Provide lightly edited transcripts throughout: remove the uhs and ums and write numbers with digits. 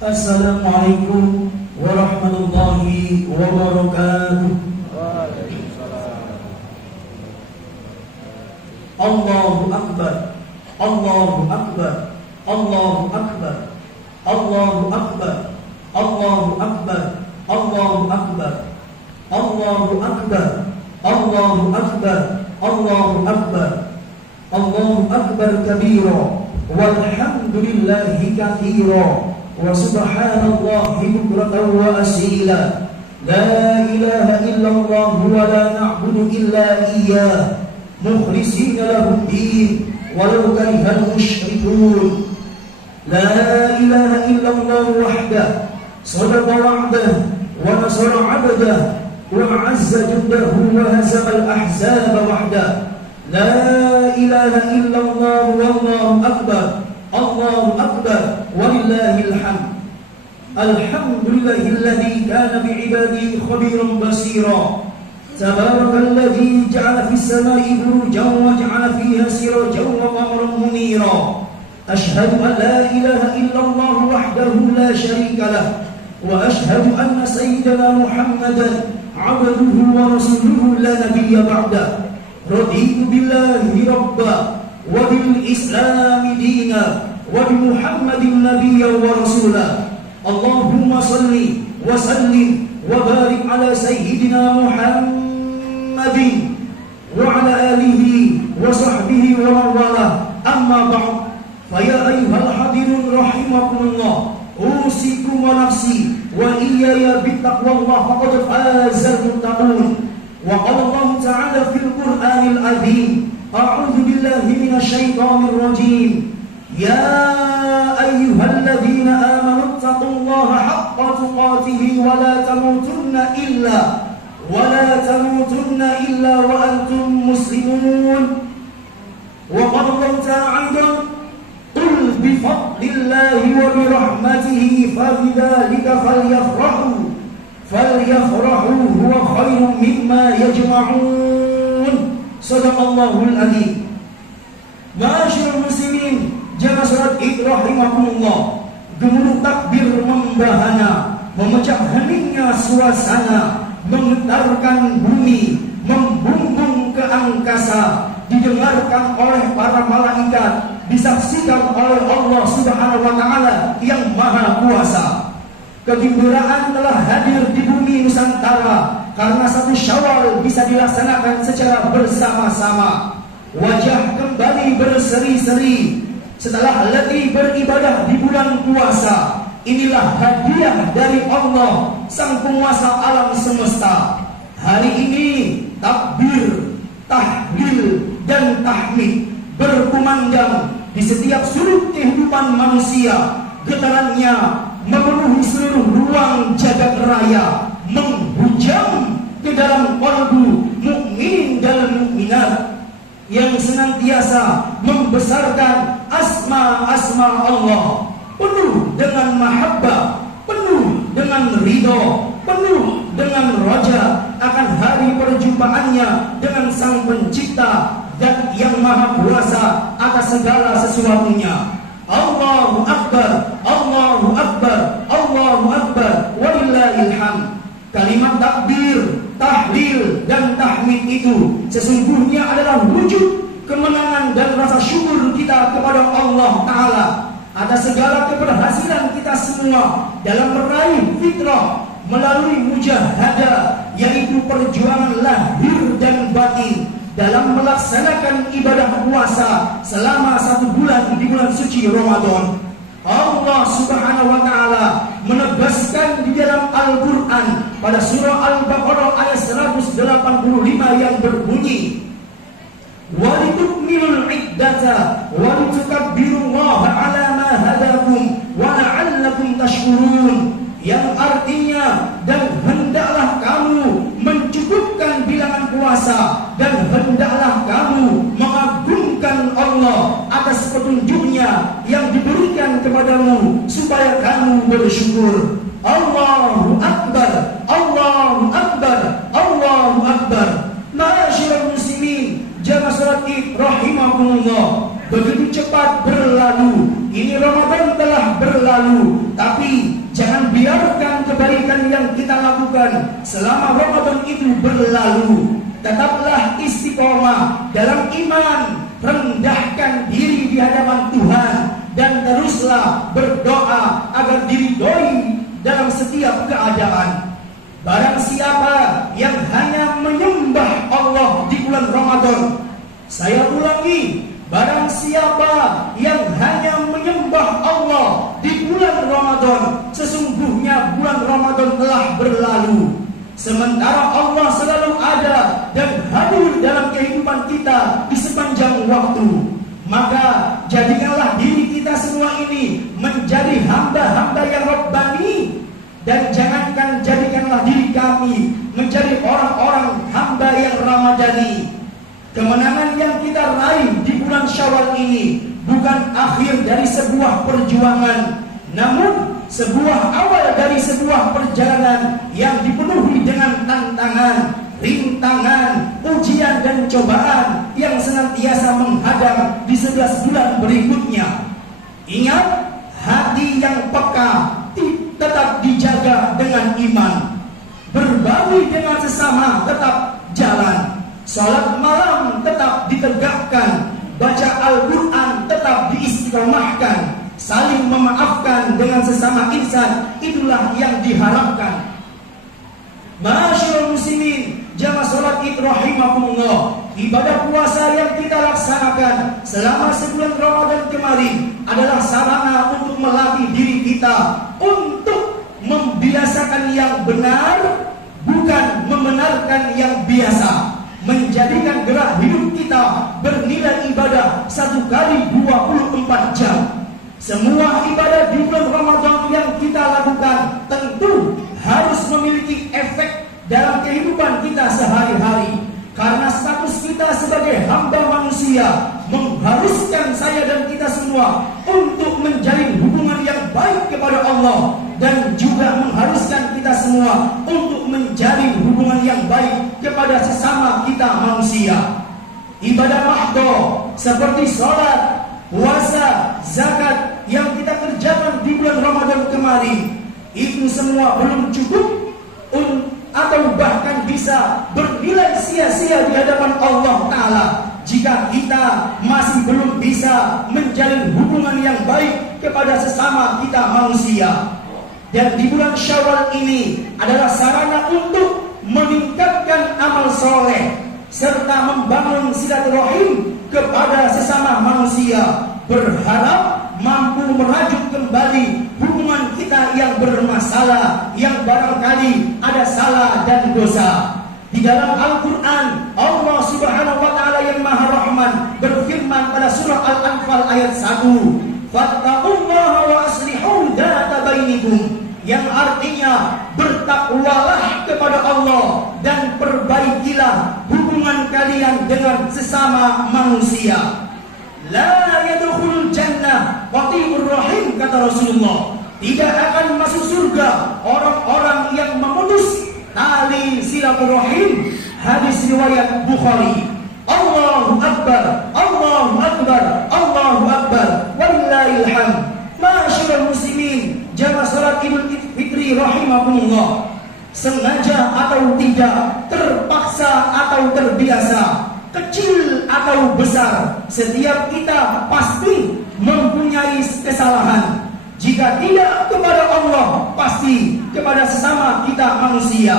Assalamualaikum warahmatullahi wabarakatuh. Allahu Akbar, Allahu Akbar, Allahu Akbar, Allahu Akbar, Allahu Akbar, Allahu Akbar, Allahu Akbar, Allahu Akbar, Allahu Akbar, Allahu Akbar kabira, walhamdulillahi katsira, wa subhanallahi bukratan wa asila. La ilaha illallah wa la na'budu illa iyyah mukhlisina lahu din walau karihal musyrikun. La ilaha illallah wahdah sadaqa wa'dah wa nasara 'abdah wa 'azza jundahu wa hazama al-ahzab wahdah. La ilaha illallah wallahu akbar, Allahu akbar walillahil hamd. Alhamdulillahilladzi kana bi'ibadihi khabiran basira. Tabarakalladzi ja'ala fis samai burujan wa ja'ala fiha sirajan wa qamaran munira. Ashhadu an la ilaha illallah wahdahu la syarika lah wa ashhadu anna sayyidana Muhammadan 'abduhu wa rasuluhu la nabiyya ba'da. Raditu billahi rabba wa bil islami dina wa bi Muhammadin nabiyya wa rasula. Allahumma salli wa sallim wa barik ala sayyidina Muhammadin wa ala alihi wa sahbihi wa man wala. Amma ba'd, fa ya ayyuhal hadirun rahimakumullah, usikum wa nafsi wa iyaya bittaqwallah faqad fazal muttaqun. Wa qala Allah ta'ala fil Qur'anil azim, a'udzu billahi minasy syaithanir rajim. Ya ayyuhalladzina amanu taqullaha haqqa tuqatih wa la tamutunna illa wa antum muslimun. Wa qala Allah ta'ala, qul bi fadlillahi wa bi rahmatihi fa bidzalika falyafrahu huwa khairun mimma yajma'un. Shadaqallahul adzim. Ma'asyiral muslimin, jamaah salat Id rahimakumullah. Gemuruh takbir membahana, memecah heningnya suasana, menggetarkan bumi, membumbung ke angkasa, didengarkan oleh para malaikat, disaksikan oleh Allah Subhanahu wa taala yang Maha Kuasa. Kegembiraan telah hadir di bumi Nusantara karena 1 Syawal bisa dilaksanakan secara bersama-sama. Wajah kembali berseri-seri setelah letih beribadah di bulan puasa. Inilah hadiah dari Allah, Sang Penguasa alam semesta. Hari ini takbir, tahlil, dan tahmid berkumandang di setiap sudut kehidupan manusia. Getarannya memenuhi seluruh ruang jagat raya, menghujam ke dalam qalbu mukmin dan mukminat yang senantiasa membesarkan asma-asma Allah, penuh dengan mahabbah, penuh dengan ridho, penuh dengan raja akan hari perjumpaannya dengan Sang Pencipta dan yang Maha Kuasa atas segala sesuatunya. Allahu Akbar, Allahu Akbar, Allahu Akbar, walillahil hamd. Kalimat takbir, tahlil, dan tahmid itu sesungguhnya adalah wujud kemenangan dan rasa syukur kita kepada Allah Ta'ala atas segala keberhasilan kita semua dalam meraih fitrah melalui mujahadah, yaitu perjuangan lahir dan batin dalam melaksanakan ibadah puasa selama 1 bulan di bulan suci Ramadan. Allah Subhanahu wa taala menegaskan di dalam Al-Qur'an pada surah Al-Baqarah ayat 185 yang berbunyi, "Walitukmilul iddata walitukabbirullaha 'ala ma hadakum wa la'allakum tashkurun." Yang artinya, dan hendaklah kamu mencukupkan bilangan puasa, dan hendaklah kamu mengagungkan Allah atas petunjuknya yang diberikan kepadamu supaya kamu bersyukur. Allahu Akbar, Allahu Akbar, Allahu Akbar. Ma'asyiral muslimin, jamaah salat Id rahimakumullah. Begitu begitu cepat berlalu. Ini Ramadan telah berlalu, tapi jangan biarkan kebaikan yang kita lakukan selama Ramadan itu berlalu. Tetaplah istiqomah dalam iman, rendahkan diri di hadapan Tuhan, dan teruslah berdoa agar diridhoi dalam setiap keadaan. Barang siapa yang hanya menyembah Allah di bulan Ramadan, saya ulangi, barang siapa yang hanya menyembah Allah di bulan Ramadan, sesungguhnya bulan Ramadan telah berlalu. Sementara Allah selalu ada dan hadir dalam kehidupan kita di sepanjang waktu. Maka jadikanlah diri kita semua ini menjadi hamba-hamba yang Rabbani. Dan jadikanlah diri kami menjadi orang-orang hamba yang Ramadhani. Kemenangan yang kita raih di bulan Syawal ini bukan akhir dari sebuah perjuangan, namun sebuah awal dari sebuah perjalanan yang dipenuhi dengan tantangan, rintangan, ujian dan cobaan yang senantiasa menghadang di 11 bulan berikutnya. Ingat, hati yang peka tetap dijaga dengan iman, berbagi dengan sesama tetap jalan, salat malam tetap ditegakkan, baca Al-Quran tetap diistiqomahkan, saling memaafkan dengan sesama insan, itulah yang diharapkan. Ma'asyiral muslimin, jamaah salat Id rahimakumullah, ibadah puasa yang kita laksanakan selama sebulan Ramadan kemarin adalah sarana untuk melatih diri kita untuk membiasakan yang benar, bukan membenarkan yang biasa. Menjadikan gerak hidup kita bernilai ibadah 1 kali 24 jam. Semua ibadah di bulan Ramadan yang kita lakukan tentu harus memiliki efek dalam kehidupan kita sehari-hari. Karena status kita sebagai hamba manusia mengharuskan saya dan kita semua untuk menjalin hubungan yang baik kepada Allah, dan juga mengharuskan kita semua untuk menjalin hubungan yang baik kepada sesama kita manusia. Ibadah mahdo seperti sholat, puasa, zakat yang kita kerjakan di bulan Ramadan kemarin, itu semua belum cukup atau bahkan bisa bernilai sia-sia di hadapan Allah Ta'ala jika kita masih belum bisa menjalin hubungan yang baik kepada sesama kita manusia. Dan di bulan Syawal ini adalah sarana untuk meningkatkan amal soleh serta membangun silaturahim kepada sesama manusia, berharap mampu merajut kembali hubungan kita yang bermasalah, yang barangkali ada salah dan dosa. Di dalam Al-Quran, Allah Subhanahu wa Ta'ala yang Maha Rahman berfirman pada surah Al-Anfal ayat 1, "Fattaqullaha wa aslihu dzata bainikum," yang artinya bertakwalah kepada Allah dan perbaikilah hubungan kalian dengan sesama manusia. La yadkhulul jannah qati'ur rahim, kata Rasulullah. Tidak akan masuk surga orang-orang yang memutus tali silaturahim. Hadis riwayat Bukhari. Allahu Akbar, Allahu Akbar, Allahu Akbar, walillahil hamd. Ma'asyiral muslimin, jamaah salat Idul Fitri rahimakumullah. Sengaja atau tidak, terpaksa atau terbiasa, kecil atau besar, setiap kita pasti mempunyai kesalahan. Jika tidak kepada Allah, pasti kepada sesama kita manusia.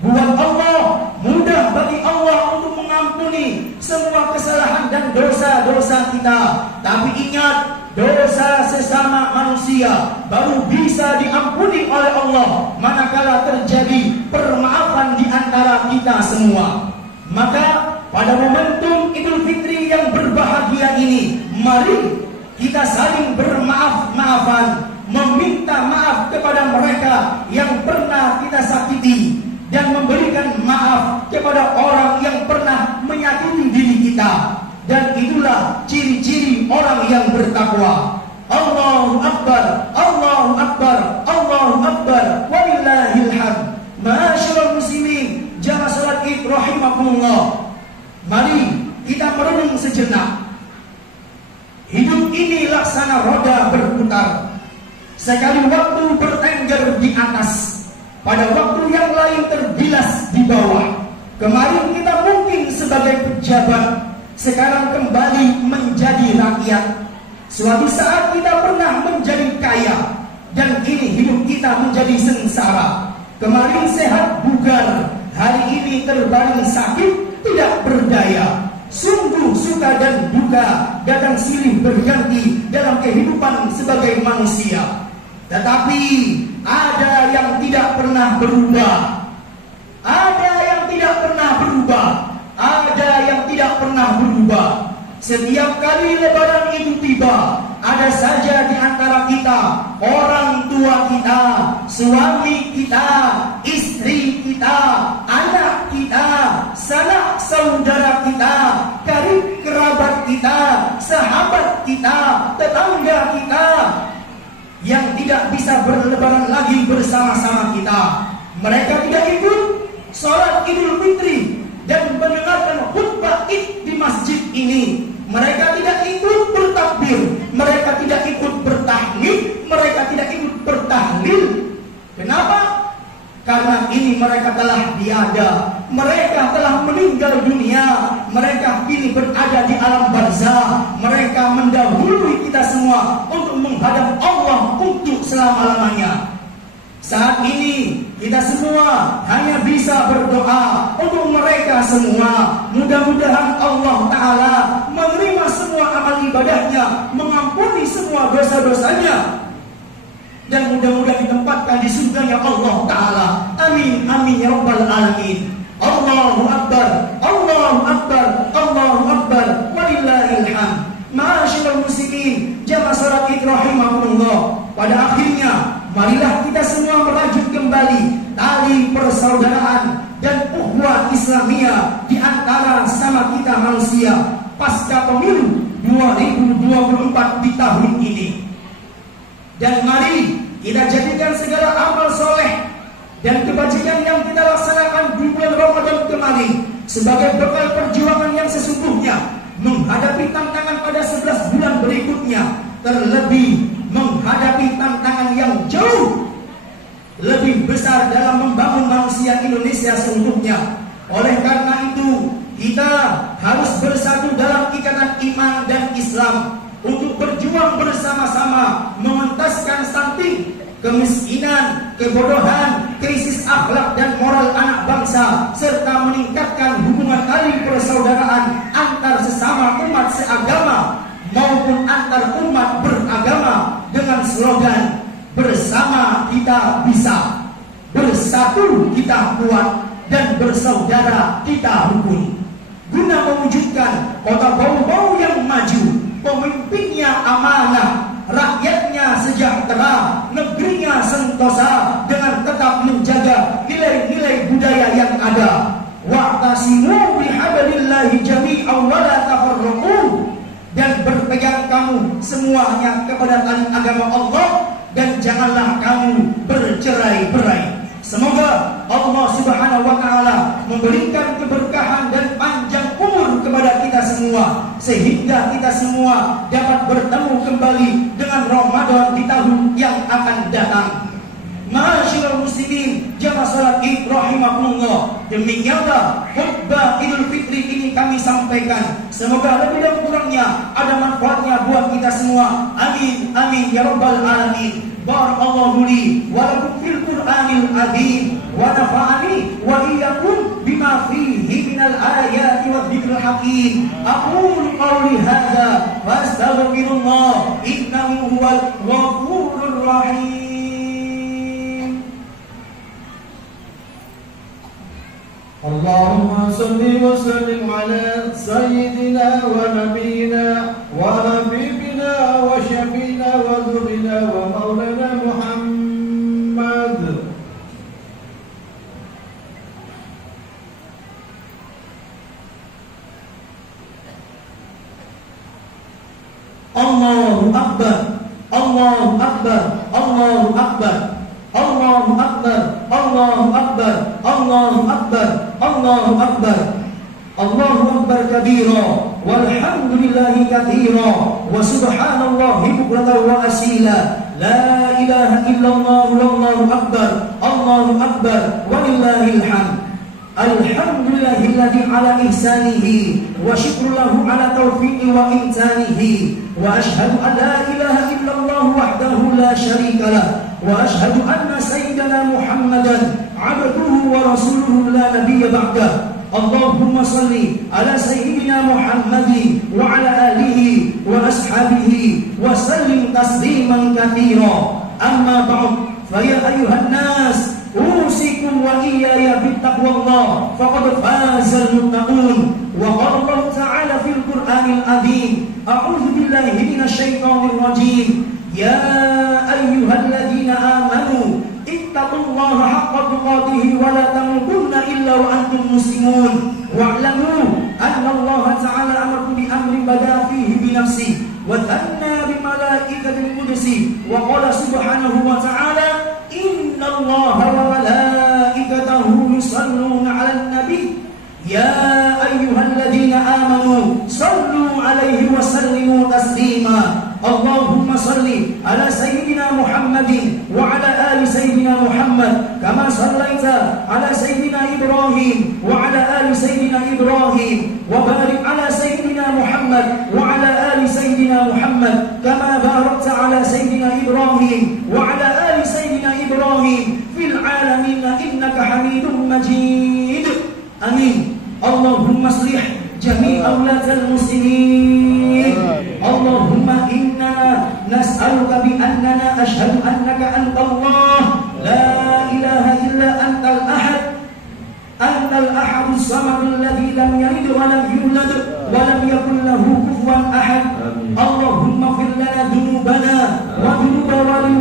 Buat Allah, mudah bagi Allah untuk mengampuni semua kesalahan dan dosa-dosa kita. Tapi ingat, dosa sesama manusia baru bisa diampuni oleh Allah manakala terjadi permaafan di antara kita semua. Maka pada momentum Idul Fitri yang berbahagia ini, mari kita saling bermaaf-maafan, meminta maaf kepada mereka yang pernah kita sakiti, dan memberikan maaf kepada orang yang pernah menyakiti diri kita. Dan itulah ciri-ciri orang yang bertakwa. Allahu Akbar, Allahu Akbar, Allahu Akbar, walillahil hamd. Ma'asyiral muslimin, jamaah salat Id rahimakumullah. Mari kita merenung sejenak. Hidup Hidup ini laksana roda berputar. Sekali waktu bertengger di atas, pada waktu yang lain tergilas di bawah. Kemarin kita mungkin sebagai pejabat, sekarang kembali menjadi rakyat. Suatu saat kita pernah menjadi kaya, dan kini hidup kita menjadi sengsara. Kemarin sehat bugar, hari ini terbaring sakit, tidak berdaya. Sungguh suka dan duka datang silih berganti dalam kehidupan sebagai manusia. Tetapi ada yang tidak pernah berubah. Ada yang tidak pernah berubah. Ada yang tidak pernah berubah. Setiap kali Lebaran itu tiba, ada saja di antara kita, orang tua kita, suami kita, istri kita, anak kita, sanak saudara kita, karib kerabat kita, sahabat kita, tetangga kita, yang tidak bisa berlebaran lagi bersama-sama kita. Mereka tidak ikut sholat Idul Fitri dan mendengarkan khutbah Id di masjid ini. Mereka tidak ikut bertakbir, mereka tidak ikut bertahmid, mereka tidak ikut bertahlil. Kenapa? Karena ini mereka telah tiada, mereka telah meninggal dunia, mereka kini berada di alam barzah. Mereka mendahului kita semua untuk menghadap Allah untuk selama-lamanya. Saat ini kita semua hanya bisa berdoa untuk mereka semua. Mudah-mudahan Allah Ta'ala menerima semua amal ibadahnya, mengampuni semua dosa-dosanya, dan mudah-mudahan ditempatkan di surganya Allah Ta'ala. Amin, amin ya rabbal alamin. Allahu Akbar, Allahu Akbar, Allahu Akbar, walillahil hamd. Ma'asyiral muslimin, jamaah salat Id rahimakumullah. Pada akhirnya, marilah kita semua merajut kembali tali persaudaraan dan ukhuwah Islamiyah di antara sama kita manusia pasca pemilu 2024 di tahun ini. Dan mari kita jadikan segala amal soleh dan kebajikan yang kita laksanakan di bulan Ramadan kemarin sebagai bekal perjuangan yang sesungguhnya menghadapi tantangan pada 11 bulan berikutnya, terlebih menghadapi tantangan yang jauh lebih besar dalam membangun manusia Indonesia seutuhnya. Oleh karena itu, kita harus bersatu dalam ikatan iman dan Islam untuk berjuang bersama-sama mengentaskan stunting, kemiskinan, kebodohan, krisis akhlak dan moral anak bangsa, serta meningkatkan hubungan tali persaudaraan antar sesama umat seagama maupun antar umat beragama dengan slogan bersama kita bisa, bersatu kita kuat, dan bersaudara kita rukun, guna mewujudkan kota Bau-Bau yang maju, pemimpinnya amanah, rakyatnya sejahtera, negerinya sentosa, dengan tetap menjaga nilai-nilai budaya yang ada. Wa'tasimu bihablillahi jami'an wa la tafarraqu, dan berpegang kamu semuanya kepada tali agama Allah, dan janganlah kamu bercerai-berai. Semoga Allah Subhanahu wa Ta'ala memberikan keberkahan dan panjang umur kepada kita semua, sehingga kita semua dapat bertemu kembali dengan Ramadan di tahun yang akan datang. Ma'asyiral muslimin, jamaah salat Id rahimakumullah. Demikianlah khutbah Idul Fitri ini kami sampaikan. Semoga lebih dan kurangnya ada manfaatnya buat kita semua. Amin, amin ya rabbal alamin. Barakallahu li wa lakum fil Qur'anil azim wa nafa'ani wa iyyakum bima fihi minal ayati wadh-dhikril hakim. Aqulu qawli hadza wa astaghfirullah innahu huwal ghafurur rahim. Allahumma salli wa sallim ala sayyidina wa nabiyyina wa habibina wa syafiina wa dhurrina wa maulana Muhammad. Allahu Akbar, Allahu Akbar, Allahu Akbar, Allahu Akbar, Allahu Akbar, Allahu Akbar, Allahu Akbar, Allahu Akbar kabira. walhamdulillahi katsira wa subhanallahi bukratan wa asila. La ilaha illallah wallahu akbar, Allahu akbar, walillahil hamd. Alhamdulillahilladzi ala ihsanihi wa syukru lahu ala taufiqi wa imtanihi wa ashhadu an la ilaha illallah wahdahu la syarika lah wa ashhadu anna sayyidana Muhammadan abduhu wa rasuluhu la nabiyya ba'dah. Allahumma salli ala sayyidina Muhammadin wa ala alihi wa ashabihi wa sallim tasliman katsira. Amma ba'd, fa ya ayyuhan nas أوصيكم وإياي بالتقوى الله فقد فاز المتقون. وقال الله تعالى في القرآن العظيم أعوذ بالله من الشيطان الرجيم يا أيها الذين آمنوا اتقوا الله حق تقاته ولا تموتن إلا وأنتم مسلمون واعلموا أن الله تعالى أمركم بأمر بدأ فيه بنفسه وثنى بملائكة القدس وقال سبحانه وتعالى إن الله وملائكته يصلون على النبي يا أيها الذين آمنوا صلوا عليه وسلموا تسليما. اللهم صل على سيدنا محمد وعلى آل سيدنا محمد كما صليت على سيدنا إبراهيم وعلى آل سيدنا إبراهيم وبارك على سيدنا محمد وعلى آل سيدنا محمد كما باركت على سيدنا إبراهيم وعلى آل سيدنا إبراهيم في العالمين إنك حميد مجيد. آمين. اللهم اصلح جميع أولاد المسلمين. اللهم إننا نسألك بأننا أشهد أنك أنت الله لا إله إلا أنت الأحد أنت الأحد الصمد الذي لم يلد ولم يولد ولم يكن له كفوا أحد. اللهم اغفر لنا ذنوبنا وذنوب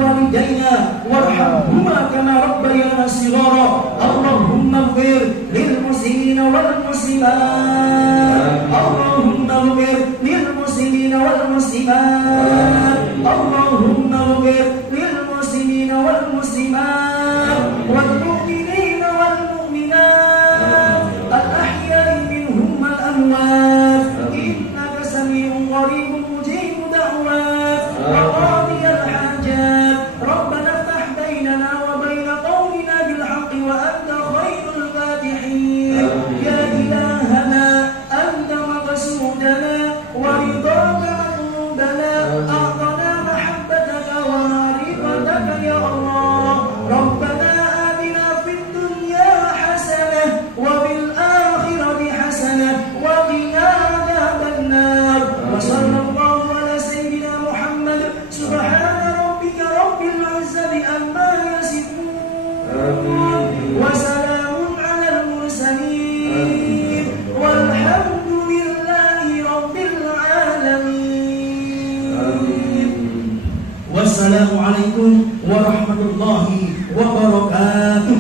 والدينا وارحمهما كما ربيانا صغارا. اللهم اغفر للمسلمين والمسلمات. اللهم اغفر للمسلمين والمسلمات. اللهم اغفر للمسلمين والمسلمات والمؤمنين والمؤمنات الأحياء منهم والأموات إنك سميع قريب مجيب دعوات وقاضي الحاجات. ربنا افتح بيننا وبين قومنا بالحق وأنت خير الفاتحين. يا إلهنا أنت مقصودنا ورضاك مطلوبنا أعطنا محبتك ومعرفتك يا الله. ربنا آتنا في الدنيا حسنة وفي الآخرة حسنة وقنا عذاب النار. وصلى الله على سيدنا محمد. سبحان ربك رب العزة عما يصفون وسلام على المرسلين والحمد لله رب العالمين. Wassalamualaikum warahmatullahi wabarakatuh.